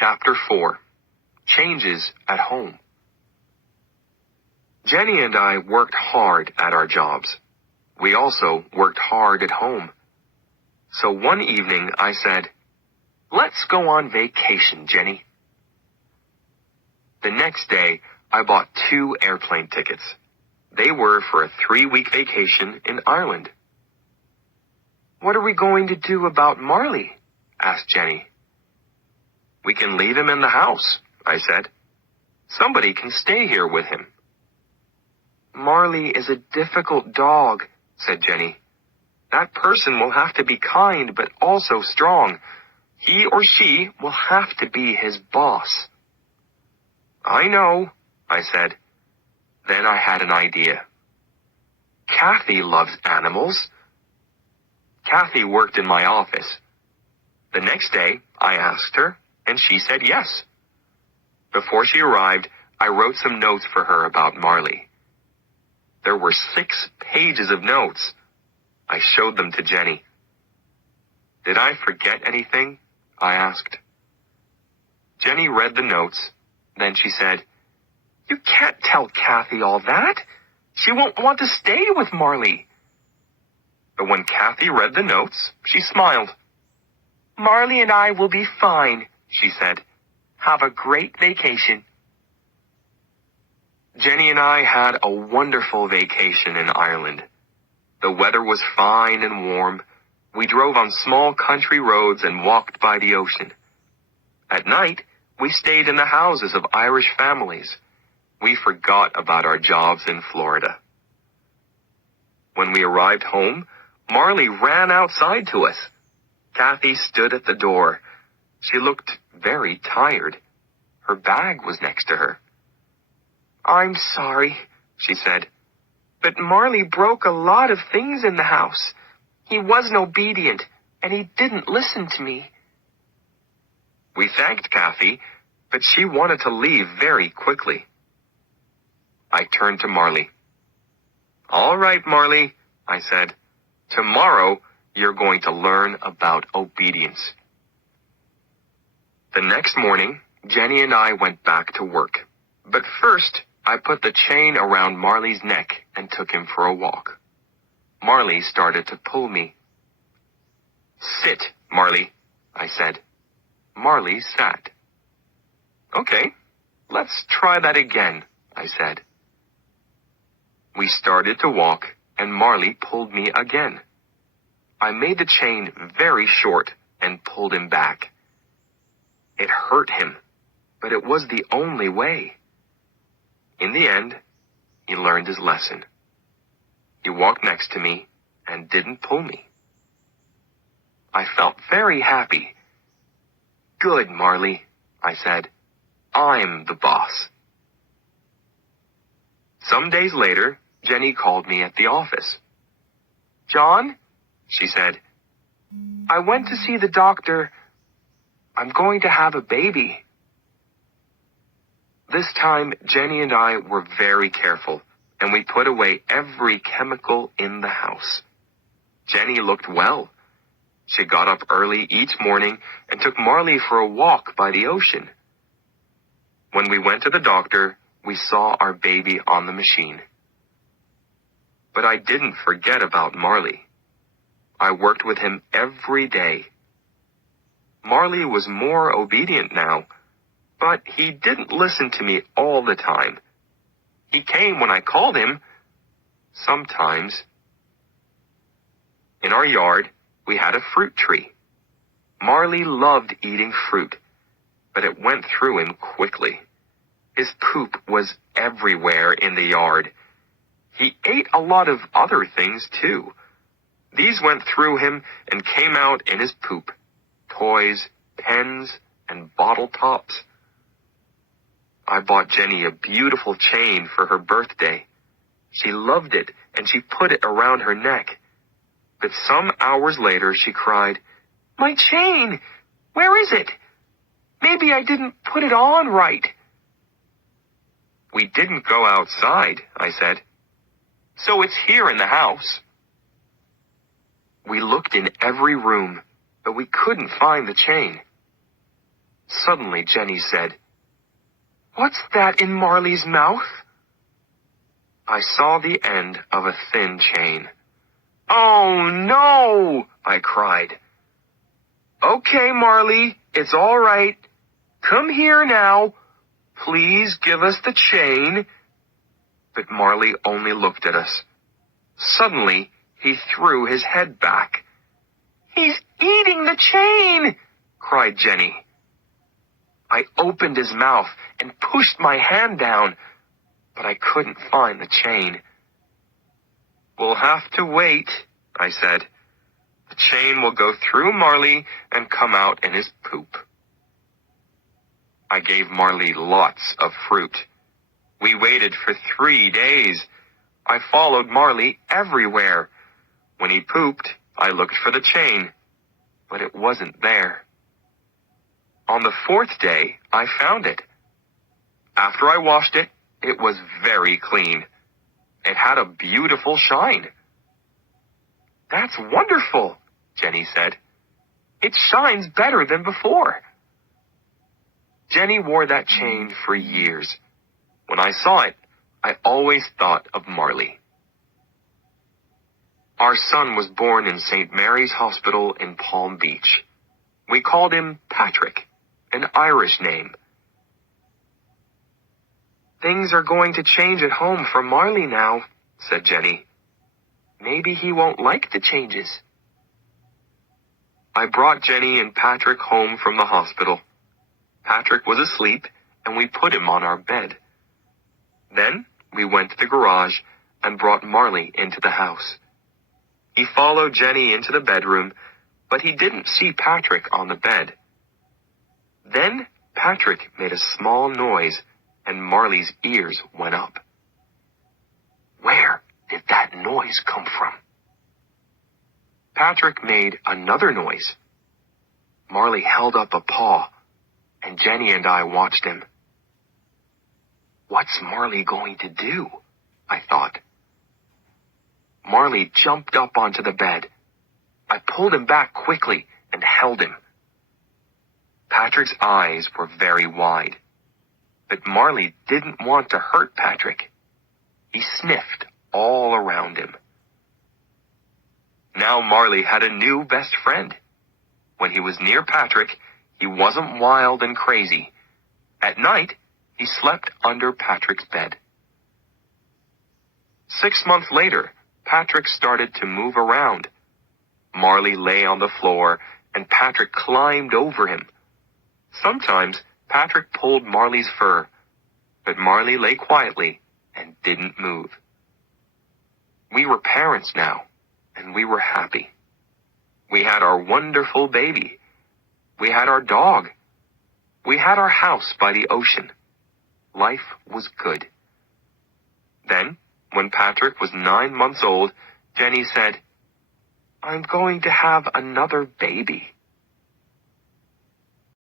Chapter 4. Changes at Home. Jenny and I worked hard at our jobs. We also worked hard at home. So one evening I said, "Let's go on vacation, Jenny." The next day, I bought 2 airplane tickets. They were for a 3-week vacation in Ireland. "What are we going to do about Marley?" asked Jenny. "We can leave him in the house," I said. "Somebody can stay here with him." "Marley is a difficult dog," said Jenny. "That person will have to be kind but also strong. He or she will have to be his boss." "I know," I said. Then I had an idea. Kathy loves animals. Kathy worked in my office. The next day, I asked her, and she said yes. Before she arrived, I wrote some notes for her about Marley. There were 6 pages of notes. I showed them to Jenny. "Did I forget anything?" I asked. Jenny read the notes. Then she said, "You can't tell Kathy all that. She won't want to stay with Marley." But when Kathy read the notes, she smiled. "Marley and I will be fine," she said. "Have a great vacation." Jenny and I had a wonderful vacation in Ireland. The weather was fine and warm. We drove on small country roads and walked by the ocean. At night, we stayed in the houses of Irish families. We forgot about our jobs in Florida. When we arrived home, Marley ran outside to us. Kathy stood at the door. She looked very tired. Her bag was next to her. "I'm sorry," she said, "but Marley broke a lot of things in the house. He wasn't obedient, and he didn't listen to me." We thanked Kathy, but she wanted to leave very quickly. I turned to Marley. "All right, Marley," I said. "Tomorrow, you're going to learn about obedience." The next morning, Jenny and I went back to work. But first, I put the chain around Marley's neck and took him for a walk. Marley started to pull me. "Sit, Marley," I said. Marley sat. "Okay, let's try that again," I said. We started to walk, and Marley pulled me again. I made the chain very short and pulled him back. It hurt him, but it was the only way. In the end, he learned his lesson. He walked next to me and didn't pull me. I felt very happy. "Good, Marley," I said. "I'm the boss." Some days later, Jenny called me at the office. "John," she said, "I went to see the doctor. I'm going to have a baby." This time, Jenny and I were very careful, and we put away every chemical in the house. Jenny looked well. She got up early each morning and took Marley for a walk by the ocean. When we went to the doctor, we saw our baby on the machine. But I didn't forget about Marley. I worked with him every day. Marley was more obedient now, but he didn't listen to me all the time. He came when I called him, sometimes. In our yard, we had a fruit tree. Marley loved eating fruit, but it went through him quickly. His poop was everywhere in the yard. He ate a lot of other things, too. These went through him and came out in his poop. Toys, pens, and bottle tops. I bought Jenny a beautiful chain for her birthday. She loved it, and she put it around her neck. But some hours later, she cried, "My chain! Where is it? Maybe I didn't put it on right." "We didn't go outside," I said. "So it's here in the house." We looked in every room, but we couldn't find the chain. Suddenly Jenny said, "What's that in Marley's mouth?" I saw the end of a thin chain. "Oh, no!" I cried. "Okay, Marley, it's all right. Come here now. Please give us the chain." But Marley only looked at us. Suddenly, he threw his head back. "He's eating the chain!" cried Jenny. I opened his mouth and pushed my hand down, but I couldn't find the chain. "We'll have to wait," I said. "The chain will go through Marley and come out in his poop." I gave Marley lots of fruit. We waited for 3 days. I followed Marley everywhere. When he pooped, I looked for the chain, but it wasn't there. On the 4th day, I found it. After I washed it, it was very clean. It had a beautiful shine. "That's wonderful," Jenny said. "It shines better than before." Jenny wore that chain for years. When I saw it, I always thought of Marley. Our son was born in St. Mary's Hospital in Palm Beach. We called him Patrick, an Irish name. "Things are going to change at home for Marley now," said Jenny. "Maybe he won't like the changes." I brought Jenny and Patrick home from the hospital. Patrick was asleep, and we put him on our bed. Then we went to the garage and brought Marley into the house. He followed Jenny into the bedroom, but he didn't see Patrick on the bed. Then Patrick made a small noise, and Marley's ears went up. Where did that noise come from? Patrick made another noise. Marley held up a paw, and Jenny and I watched him. What's Marley going to do? I thought. Marley jumped up onto the bed. I pulled him back quickly and held him. Patrick's eyes were very wide, but Marley didn't want to hurt Patrick. He sniffed all around him. Now Marley had a new best friend. When he was near Patrick, he wasn't wild and crazy. At night, he slept under Patrick's bed. 6 months later, Patrick started to move around. Marley lay on the floor, and Patrick climbed over him. Sometimes Patrick pulled Marley's fur, but Marley lay quietly and didn't move. We were parents now, and we were happy. We had our wonderful baby. We had our dog. We had our house by the ocean. Life was good. Then, when Patrick was 9 months old, Jenny said, "I'm going to have another baby."